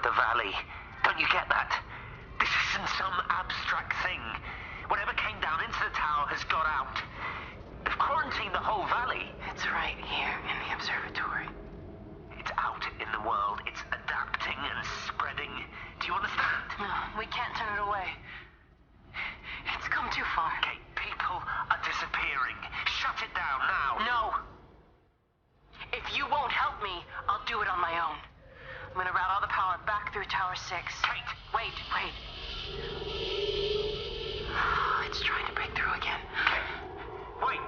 of the valley. Don't you get that? This isn't some abstract thing. Whatever came down into the tower has got out. They've quarantined the whole valley. It's right here in the observatory. It's out in the world. It's adapting and spreading. Do you understand? No, we can't turn it away. It's come too far. Kate, people are disappearing. Shut it down now. No. If you won't help me, I'll do it on my own. I'm gonna route all the power back through Tower 6. Kate! Wait. It's trying to break through again. Kate! Wait!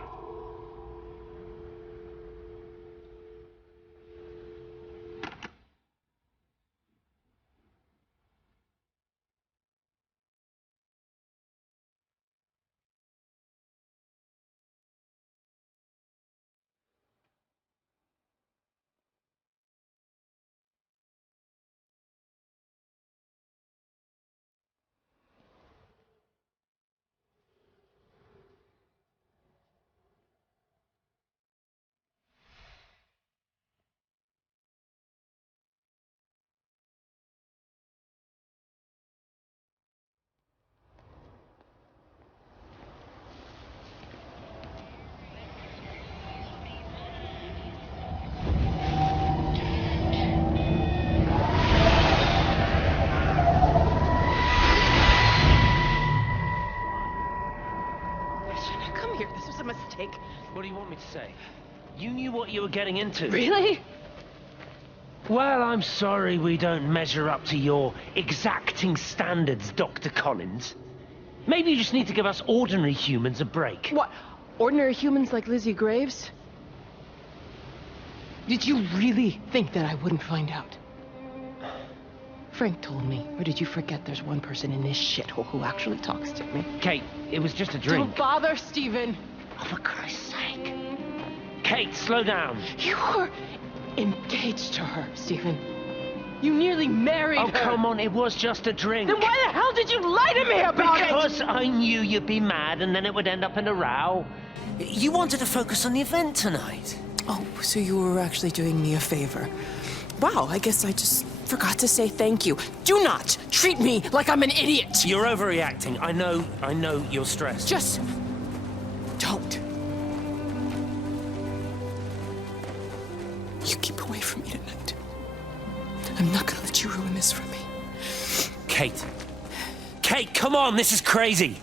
Mistake. What do you want me to say? You knew what you were getting into. Really? Well, I'm sorry we don't measure up to your exacting standards, Dr. Collins. Maybe you just need to give us ordinary humans a break. What? Ordinary humans like Lizzie Graves? Did you really think that I wouldn't find out? Frank told me. Or did you forget there's one person in this shithole who actually talks to me? Kate, it was just a drink. Don't bother, Stephen. Oh, for Christ's sake. Kate, slow down. You were engaged to her, Stephen. You nearly married her. Oh, come on, it was just a drink. Then why the hell did you lie to me about it? Because I knew you'd be mad and then it would end up in a row. You wanted to focus on the event tonight. Oh, so you were actually doing me a favor. Wow, I guess I just forgot to say thank you. Do not treat me like I'm an idiot. You're overreacting. I know you're stressed. Just don't. You keep away from me tonight. I'm not gonna let you ruin this for me. Kate. Kate, come on, this is crazy.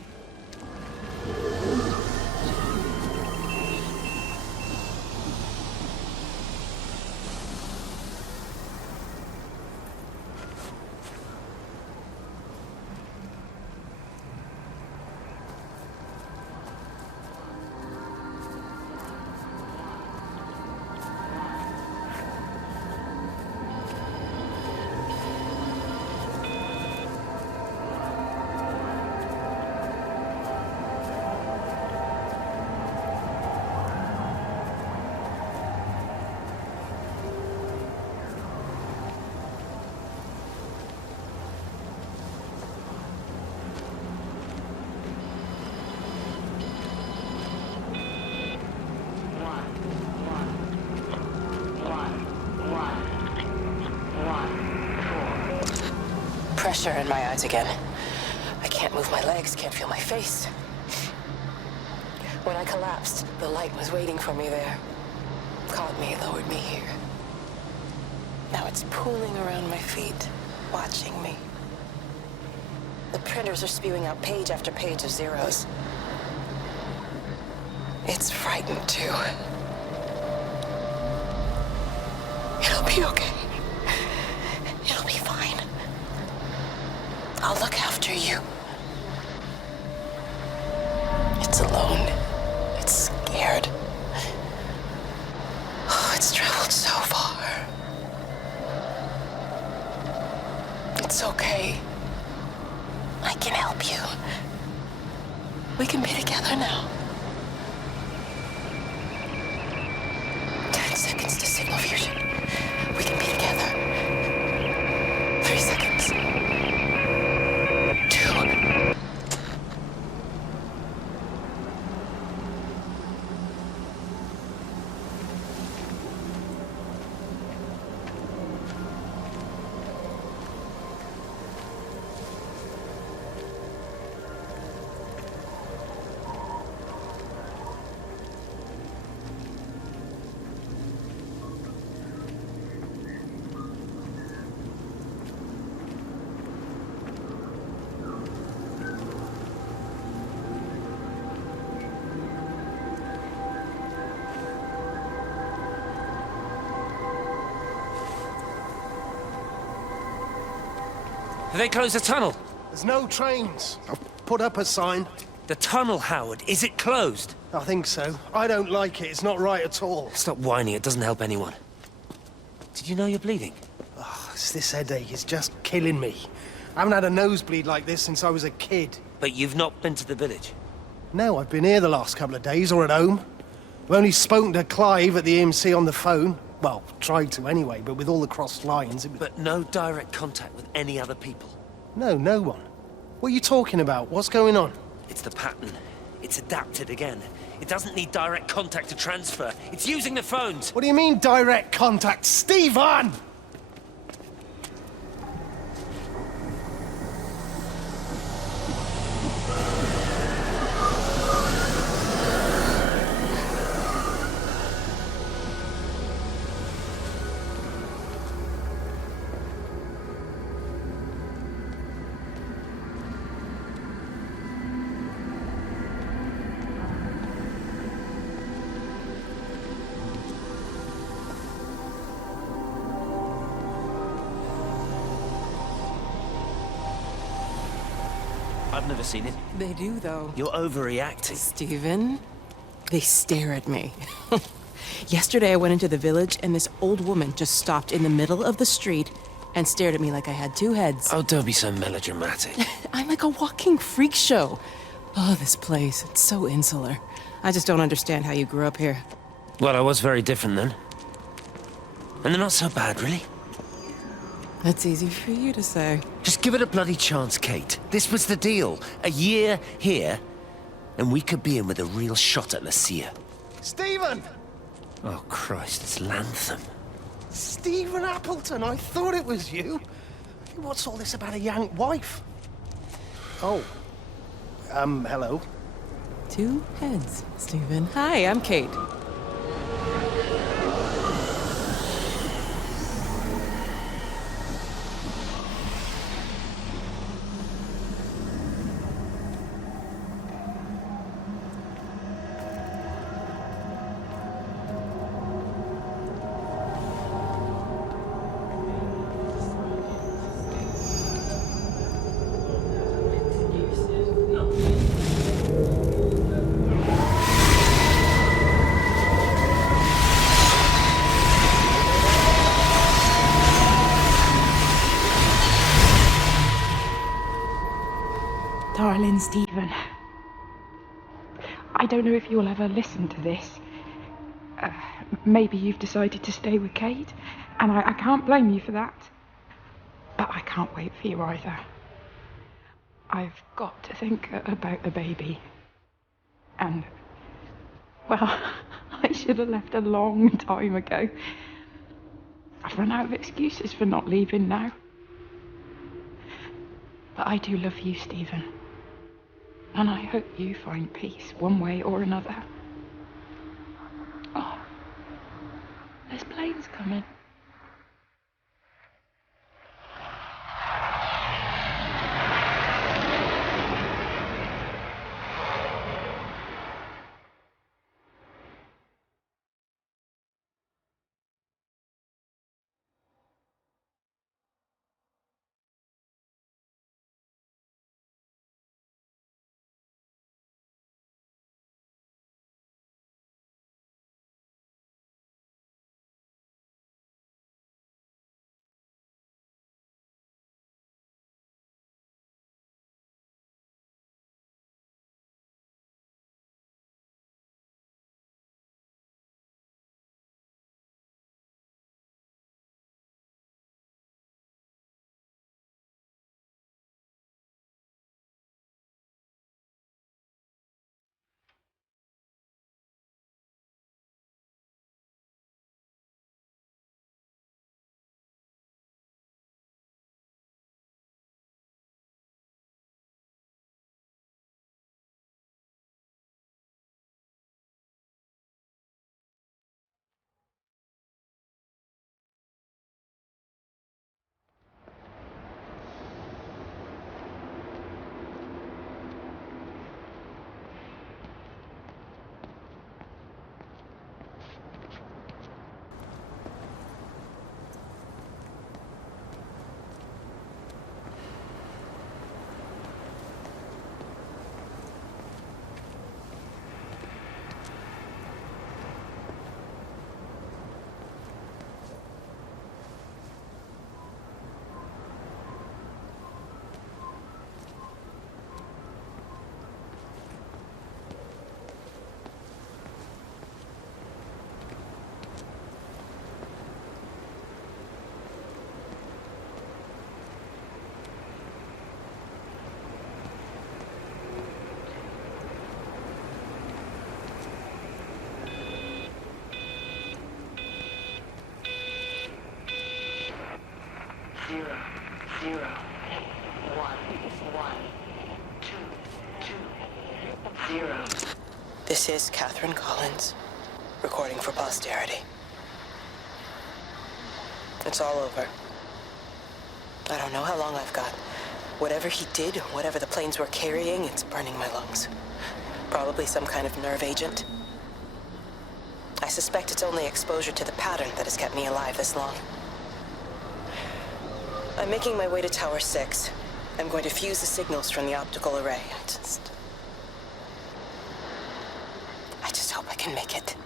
Pressure in my eyes again. I can't move my legs, can't feel my face. When I collapsed, the light was waiting for me there. Caught me, lowered me here. Now it's pooling around my feet, watching me. The printers are spewing out page after page of zeros. It's frightened too. It'll be okay. It'll be fine. I'll look after you. It's alone. It's scared. Oh, it's traveled so far. It's okay. I can help you. We can be together now. 10 seconds to signal fusion. We can be together. 3 seconds. 2. they closed the tunnel? There's no trains. I've put up a sign. The tunnel, Howard, is it closed? I think so. I don't like it. It's not right at all. Stop whining, it doesn't help anyone. Did you know you're bleeding? Oh, it's this headache. It's just killing me. I haven't had a nosebleed like this since I was a kid. But you've not been to the village? No, I've been here the last couple of days, or at home. I've only spoken to Clive at the EMC on the phone. Well, tried to anyway, but with all the crossed lines, it was... But no direct contact with any other people? No, no one. What are you talking about? What's going on? It's the pattern. It's adapted again. It doesn't need direct contact to transfer. It's using the phones. What do you mean, direct contact? Stephen! I've never seen it. They do, though. You're overreacting. Stephen, they stare at me. Yesterday I went into the village and this old woman just stopped in the middle of the street and stared at me like I had two heads. Oh, don't be so melodramatic. I'm like a walking freak show. Oh, this place, it's so insular. I just don't understand how you grew up here. Well, I was very different then. And they're not so bad, really. That's easy for you to say. Just give it a bloody chance, Kate. This was the deal. A year here, and we could be in with a real shot at Lucia. Stephen! Oh, Christ, it's Lantham. Stephen Appleton, I thought it was you. What's all this about a Yank wife? Oh. Hello. Two heads, Stephen. Hi, I'm Kate. Darling Stephen, I don't know if you'll ever listen to this. Maybe you've decided to stay with Kate, and I can't blame you for that. But I can't wait for you either. I've got to think about the baby. And, well, I should have left a long time ago. I've run out of excuses for not leaving now. But I do love you, Stephen. And I hope you find peace one way or another. Oh, there's planes coming. 0, 1, 1, 2, 2, 0. This is Catherine Collins, recording for posterity. It's all over. I don't know how long I've got. Whatever he did, whatever the planes were carrying, it's burning my lungs. Probably some kind of nerve agent. I suspect it's only exposure to the pattern that has kept me alive this long. I'm making my way to Tower 6. I'm going to fuse the signals from the optical array. I just hope I can make it.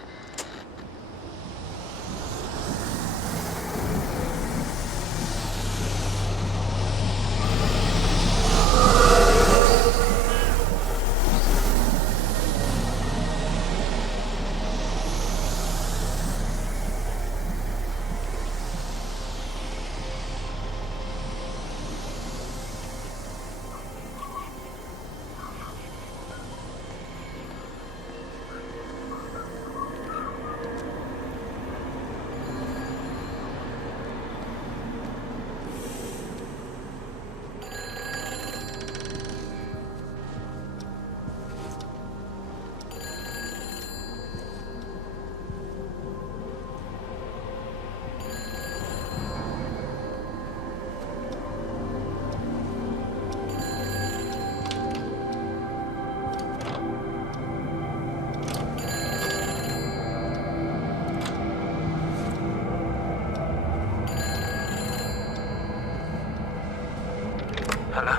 Hello?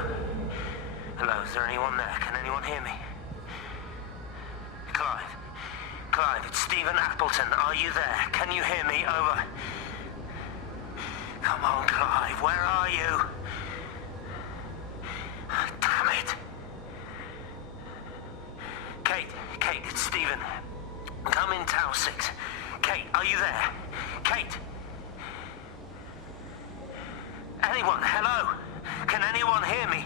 Hello, is there anyone there? Can anyone hear me? Clive? Clive, it's Stephen Appleton. Are you there? Can you hear me? Over. Come on, Clive, where are you? Damn it! Kate, it's Stephen. Come in Tower 6. Kate, are you there? Kate? Anyone? Hello? Can anyone hear me?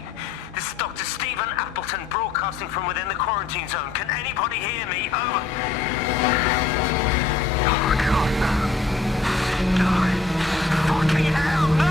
This is Dr. Stephen Appleton broadcasting from within the quarantine zone. Can anybody hear me? Over. Oh, God, no. No. Fucking hell, no!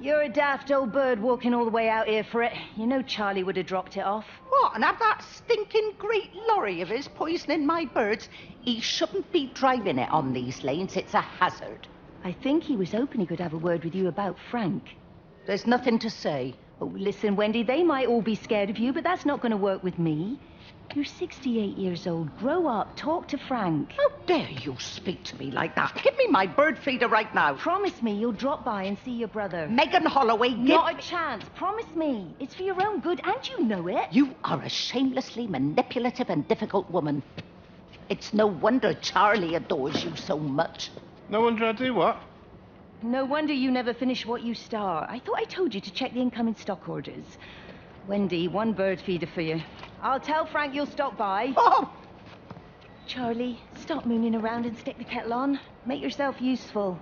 You're a daft old bird walking all the way out here for it. You know Charlie would have dropped it off. What, and have that stinking great lorry of his poisoning my birds? He shouldn't be driving it on these lanes. It's a hazard. I think he was hoping he could have a word with you about Frank. There's nothing to say. Oh, listen, Wendy, they might all be scared of you, but that's not going to work with me. You're 68 years old. Grow up. Talk to Frank. How dare you speak to me like that? Give me my bird feeder right now. Promise me you'll drop by and see your brother. Megan Holloway, Not a chance. Promise me. It's for your own good, and you know it. You are a shamelessly manipulative and difficult woman. It's no wonder Charlie adores you so much. No wonder I do what? No wonder you never finish what you start. I thought I told you to check the incoming stock orders. Wendy, one bird feeder for you. I'll tell Frank you'll stop by. Oh! Charlie, stop mooning around and stick the kettle on. Make yourself useful.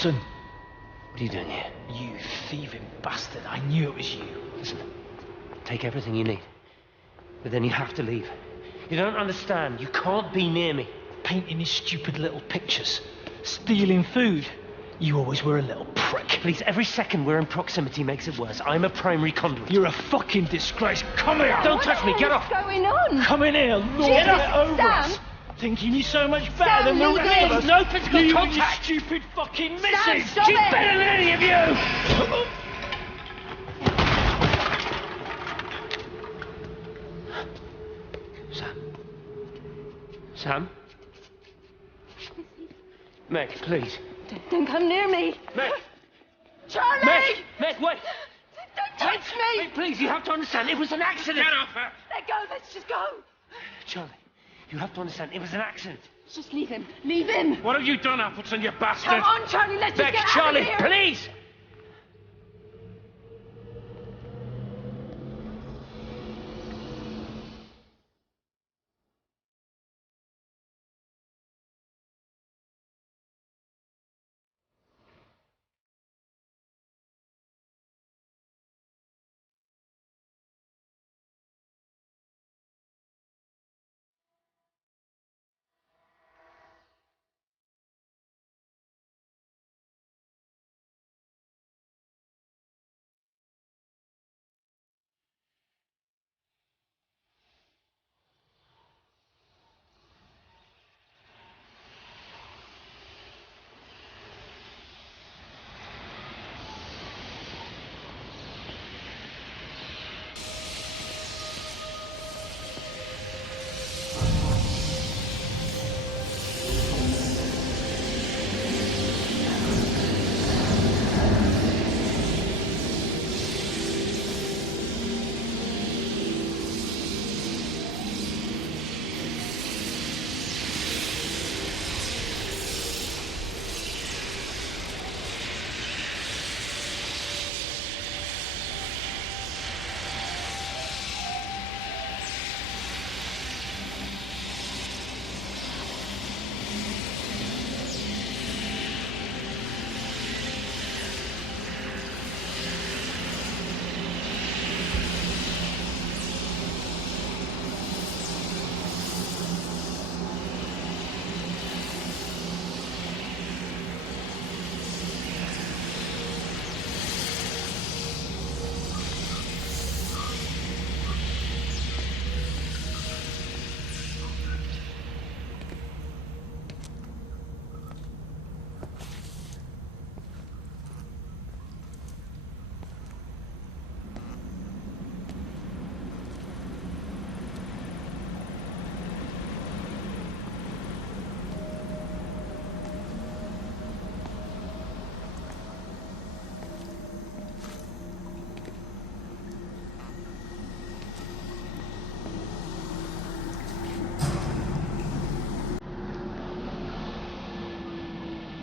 Appleton. What are you doing here? You thieving bastard. I knew it was you. Listen, take everything you need. But then you have to leave. You don't understand. You can't be near me. Painting his stupid little pictures. Stealing food. You always were a little prick. Please, every second we're in proximity makes it worse. I'm a primary conduit. You're a fucking disgrace. Come here. Don't touch me. Get off. What's going on? Come in here. Lord Jesus, it over Sam. us. Thinking you're so much better Sam, than the leave rest him. of us. No physical You contact. and your stupid fucking Sam, missus. stop She's it. better than any of you! Sam? Meg, please. Don't come near me. Meg! Charlie! Meg, wait! Don't touch me! Meg, please, you have to understand, it was an accident! Get off her! Let go, let's just go. Charlie, you have to understand, it was an accident. Just leave him. Leave him. What have you done, Appleton, you bastard? Come on, Charlie, let's just Meg, get Charlie, out of here. please!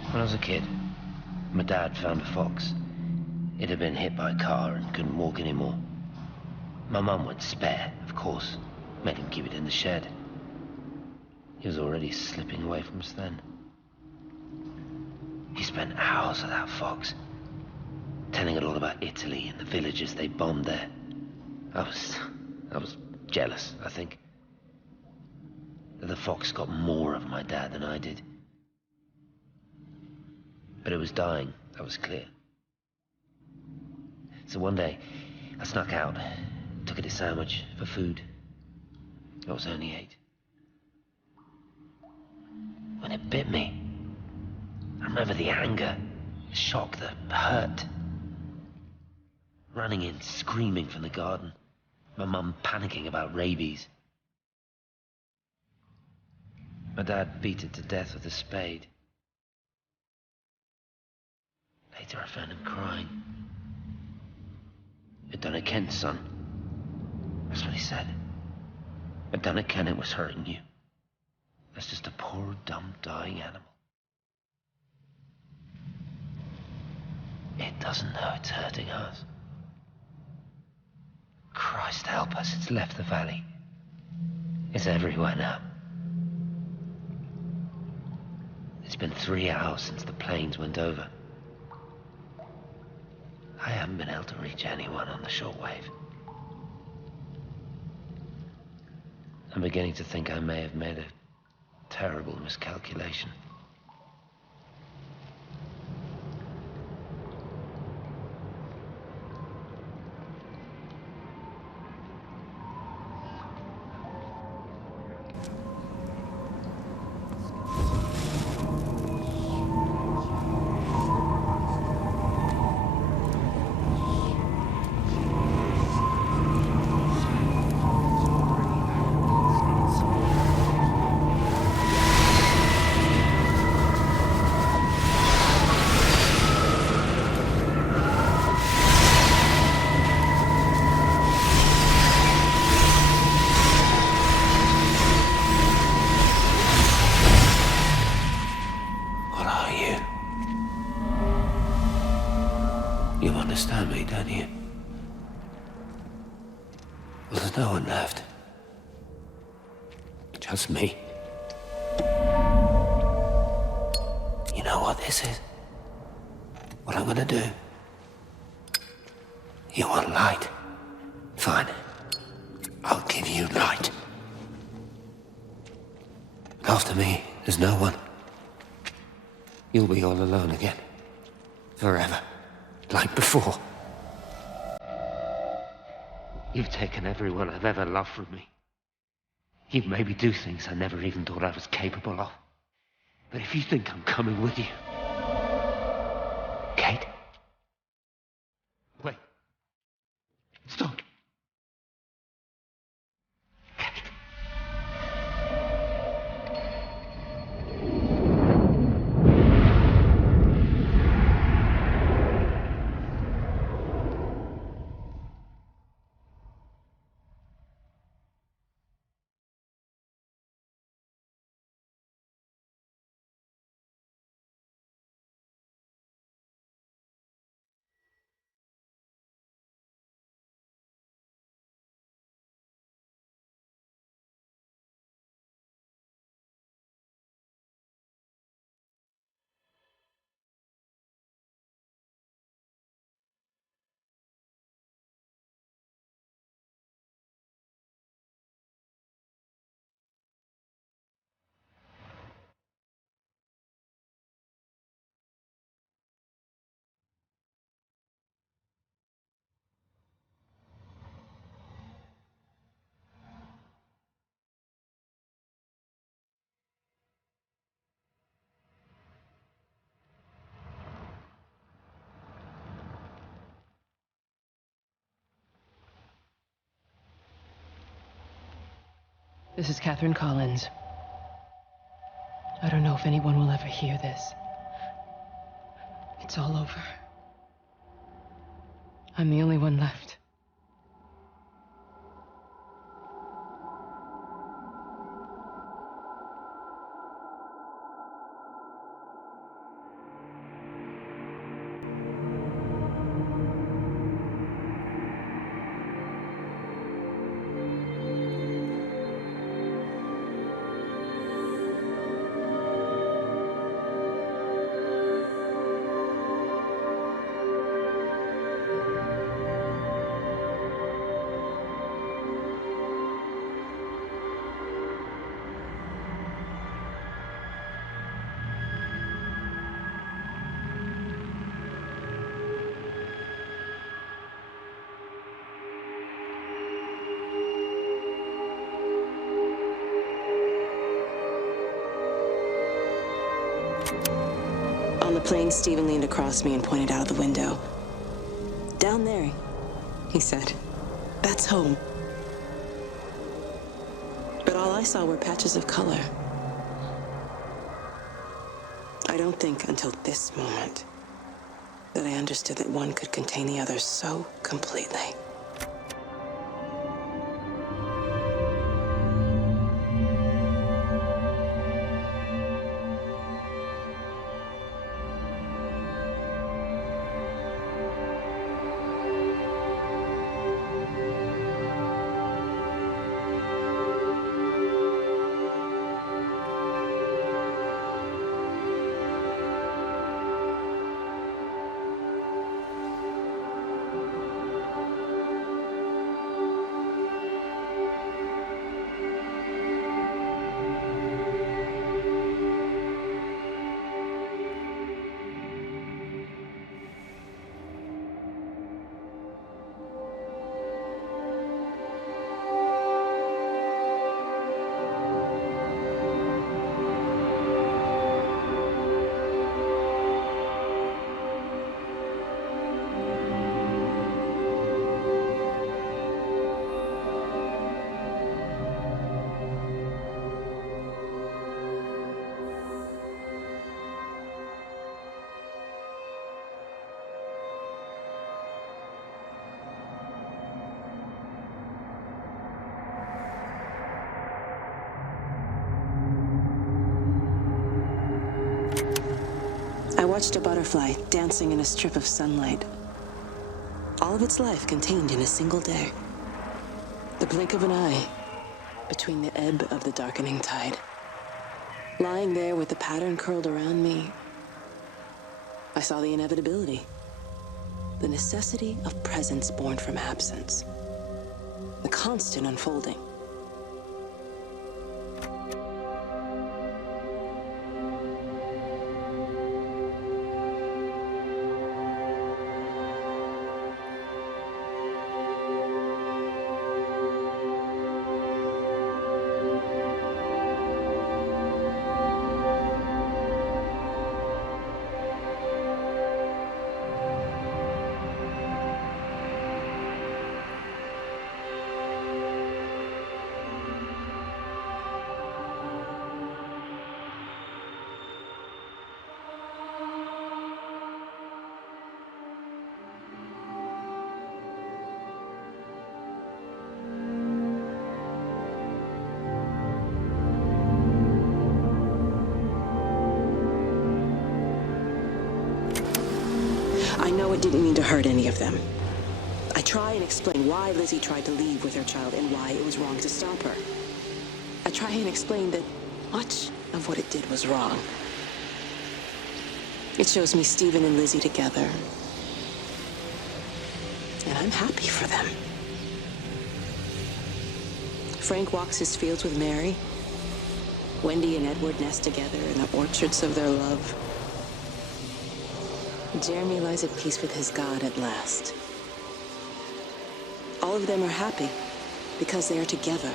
When I was a kid, my dad found a fox. It had been hit by a car and couldn't walk anymore. My mum went spare, of course, made him keep it in the shed. He was already slipping away from us then. He spent hours with that fox, telling it all about Italy and the villages they bombed there. I was jealous, I think. That the fox got more of my dad than I did. But it was dying, that was clear. So one day, I snuck out, took it a sandwich for food. I was only 8. When it bit me, I remember the anger, the shock, the hurt. Running in, screaming from the garden. My mum panicking about rabies. My dad beat it to death with a spade. Later I found him crying. I'd done it, Ken, son. That's what he said. I'd done it, Ken, it was hurting you. That's just a poor, dumb, dying animal. It doesn't know it's hurting us. Christ help us, it's left the valley. It's everywhere now. It's been 3 hours since the planes went over. haven't been able to reach anyone on the shortwave. I'm beginning to think I may have made a terrible miscalculation. You understand me, don't you? Well, there's no one left. Just me. You know what this is? What I'm gonna do? You want light? Fine. I'll give you light. After me, there's no one. You'll be all alone again. Forever. Like before. You've taken everyone I've ever loved from me. You've made me do things I never even thought I was capable of. But if you think I'm coming with you... Kate? Wait. Stop. Kate. This is Catherine Collins. I don't know if anyone will ever hear this. It's all over. I'm the only one left. On the plane, Stephen leaned across me and pointed out of the window. Down there, he said. That's home. But all I saw were patches of color. I don't think until this moment that I understood that one could contain the other so completely. watched a butterfly dancing in a strip of sunlight. All of its life contained in a single day. The blink of an eye between the ebb of the darkening tide. Lying there with the pattern curled around me, I saw the inevitability. The necessity of presence born from absence. The constant unfolding. I know it didn't mean to hurt any of them. I try and explain why Lizzie tried to leave with her child and why it was wrong to stop her. I try and explain that much of what it did was wrong. It shows me Stephen and Lizzie together. And I'm happy for them. Frank walks his fields with Mary. Wendy and Edward nest together in the orchards of their love. Jeremy lies at peace with his God at last. All of them are happy because they are together.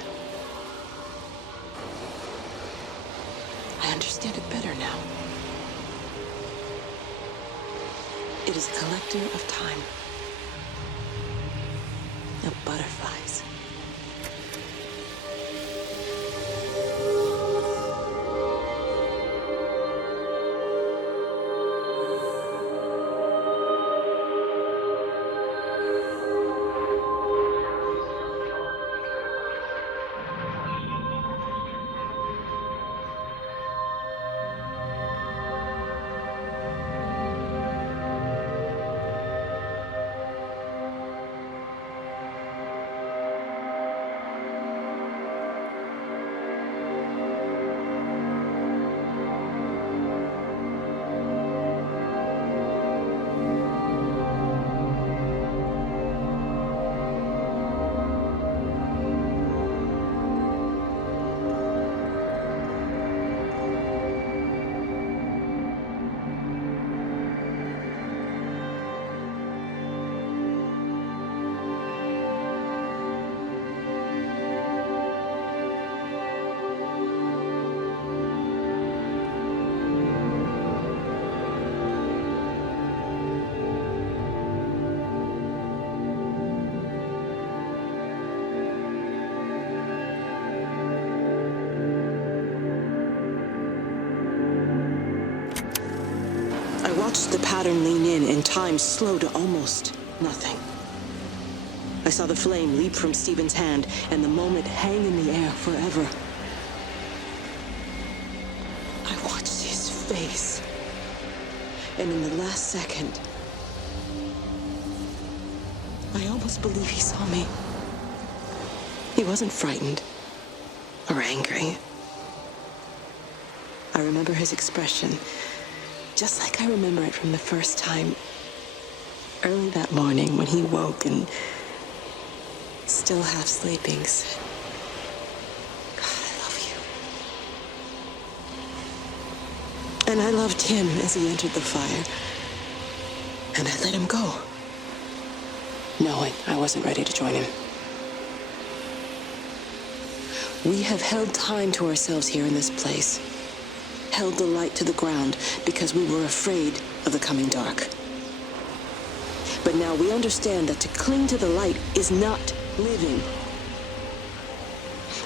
I understand it better now. It is a collector of time, of butterflies. I watched the pattern lean in and time slow to almost nothing. I saw the flame leap from Stephen's hand and the moment hang in the air forever. I watched his face, and in the last second, I almost believe he saw me. He wasn't frightened or angry. I remember his expression, just like I remember it from the first time, early that morning when he woke and, still half sleeping, said, "God, I love you." And I loved him as he entered the fire, and I let him go, knowing I wasn't ready to join him. We have held time to ourselves here in this place. Held the light to the ground because we were afraid of the coming dark. But now we understand that to cling to the light is not living.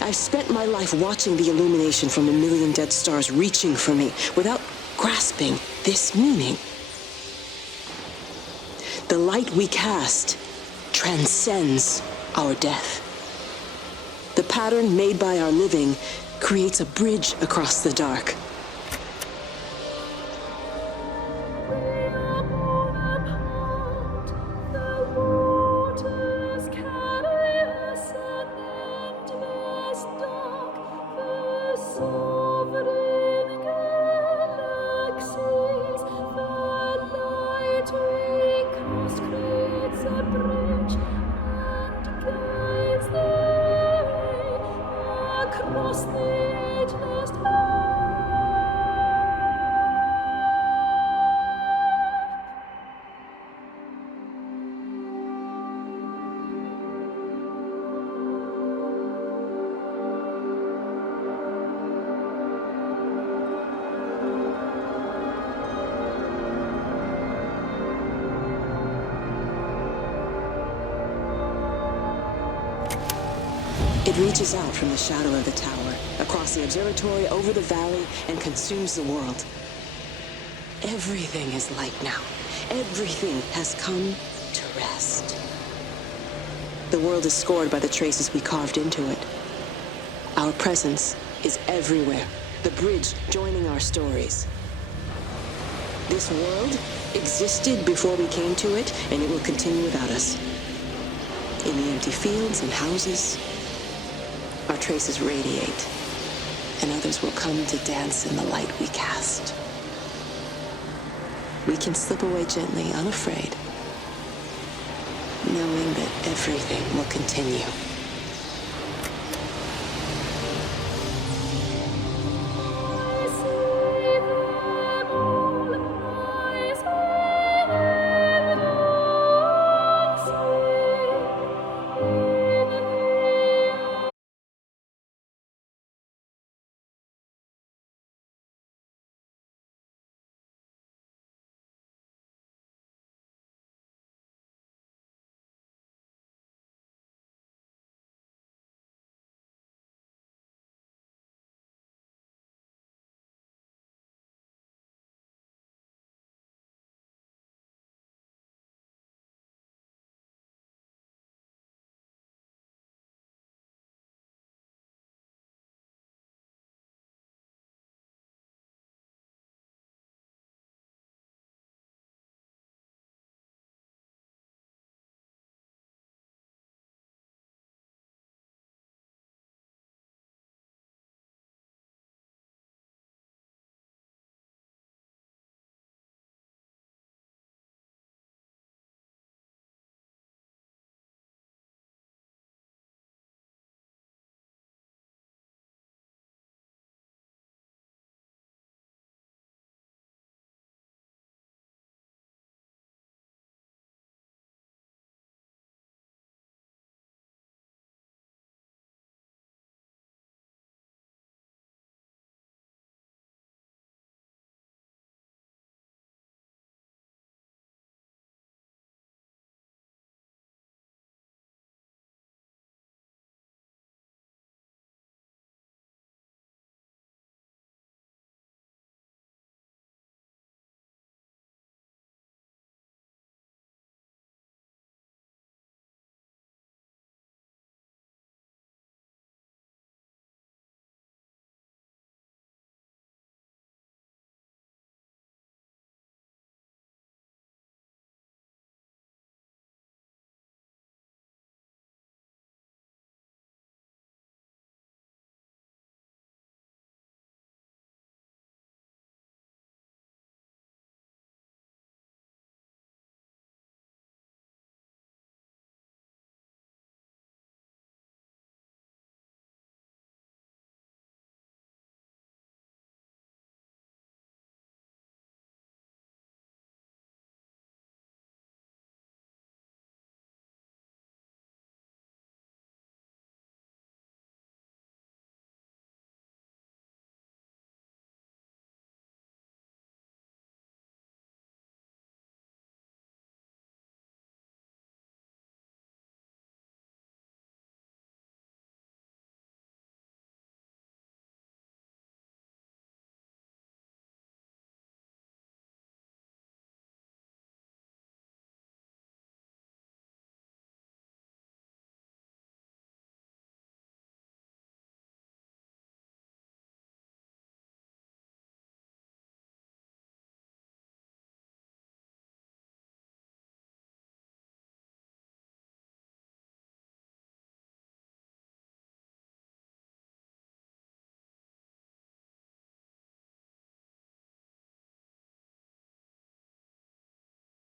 I've spent my life watching the illumination from a million dead stars reaching for me without grasping this meaning. The light we cast transcends our death. The pattern made by our living creates a bridge across the dark. It reaches out from the shadow of the tower, across the observatory, over the valley, and consumes the world. Everything is light now. Everything has come to rest. The world is scored by the traces we carved into it. Our presence is everywhere, the bridge joining our stories. This world existed before we came to it, and it will continue without us. In the empty fields and houses, our traces radiate, and others will come to dance in the light we cast. We can slip away gently, unafraid, knowing that everything will continue.